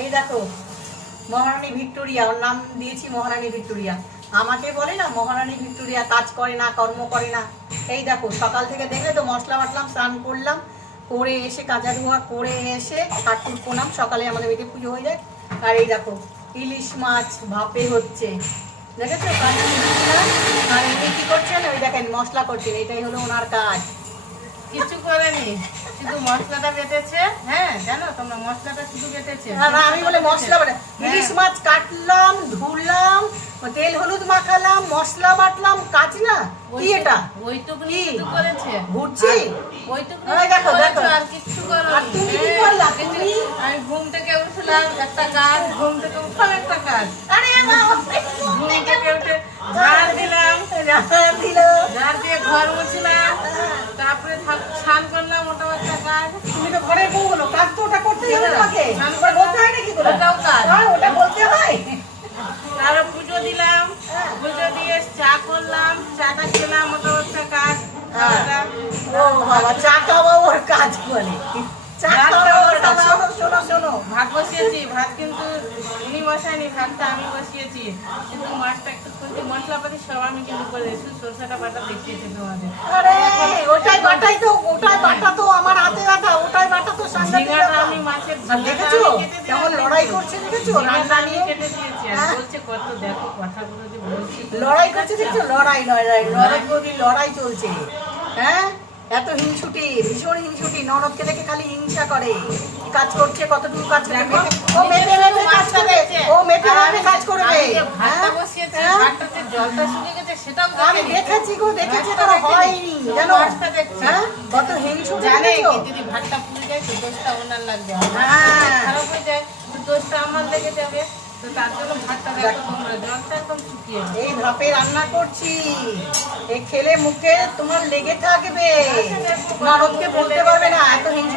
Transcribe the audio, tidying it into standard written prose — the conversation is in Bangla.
এই দেখো মহারানী ভিক্টোরিয়া, ওর নাম দিয়েছি মহারানী ভিক্টোরিয়া। আমাকে বলে না মহারানী ভিক্টোরিয়া, কাজ করে না, কর্ম করে না। এই দেখো সকাল থেকে দেখলে তো মশলা বাটলাম, স্নান করলাম, করে এসে কাঁচা ধোয়া করে এসে ঠাকুর প্রণাম, সকালে আমাদের বেটে পুজো হয়ে যায়। আর এই দেখো ইলিশ মাছ ভাপে হচ্ছে, দেখেছো? আর উনি কি করছেন ওই দেখেন মশলা করছেন, এটাই হলো ওনার কাজ। কিছু করেনি, শুধু মশলাটা বেটেছে। হ্যাঁ জানো তোমরা, মশলাটা শুধু বেটেছে। আমি বলে মশলা বাটা, ইলিশ মাছ কাটলাম, ধুলাম, তেল হলুদ মাখালাম, মশলা বাটলাম, কাজ না কি এটা? ওইটুকুনি শুধু করেছে। ঘুরছি ওইটুকুনি দেখো দেখো, আর কিচ্ছু করোনি। আর তুমি কি করলা? তুমি আমি ঘুম থেকে উঠলাম একটা কাজ, ঘুম থেকে উঠলাম একটা কাজ, আরে বাবা, ঘুম থেকে উঠে ঝাড় দিলাম, দিল ঝাড় দিয়ে ঘর মুছলাম, তারপরে স্নান করলাম, ওটাও একটা কাজ। তুমি তো ঘরে বউ হলো, কাজ তো ওটা করতেই হবে তোমাকে, ওটা বলতে হয় নাকি? ওটাও কাজ। ওটা বলতে হয়। তারপর পুজো দিলাম, পুজো দিয়ে চা করলাম, চাটা খেলাম, ওটাও একটা কাজ। ও বাবা, চা খাওয়া ওর কাজ বলে। চা খাওয়া ওর কাজ। শোনো শোনো শোনো, ভাত বসিয়েছি, ভাত কিন্তু উনি বসায়নি, ভাতটা আমি বসিয়েছি। কিন্তু মাছটা একটু মশলাপাতি সব আমি কিন্তু করে দিয়েছি, সরষেটা বাটা দেখিয়েছি তোমাদের। আরে ওটাই বাটাই তো, ওটাই বাটা তো আমার হাতে বাটা, ওটাই বাটা তো সাংঘাতিক ঝিঙাটা ব্যাপার। আমি মাছের আর দেখেছো কেটে কেমন লড়াই করছে, দেখেছো? রান্না আমি নিয়ে কেটে দিয়েছি, আর বলছে কত দেখো কথাগুলো যে বলছি। লড়াই করছে, দেখছো? লড়াই লড়াই লড়াই কবি লড়াই চলছে। হ্যাঁ, এত হিংসুটি, ভীষণ হিংসুটি, ননদকে দেখে খালি হিংসা করে। কি কাজ করছে, কতটুকু কাজ করবে, ও মেপে মেপে কাজ করবে, ও মেপে মেপে কাজ করবে। আমি যে ভাতটা বসিয়েছি, ভাতটাতে জলটা শুকিয়ে গেছে, সেটাও আমি দেখেছি গো, দেখেছি, তোরা হয়নি জানো? হ্যাঁ, কত হিংসুটি জানে দেখেছো? কি যদি ভাতটা পুড়ে যায় তো দোষটা ওনার লাগবে, হ্যাঁ। খারাপ হয়ে যায় তো দোষটা আমার লেগে যাবে। তো তার জন্য ভাতটা দেখো তোমরা, জলটা একদম শুকিয়ে যাবে। এই ভাপে রান্না করছি, এই খেলে মুখে তোমার লেগে থাকবে, ননদকে বলতে পারবে না, এত হিংসা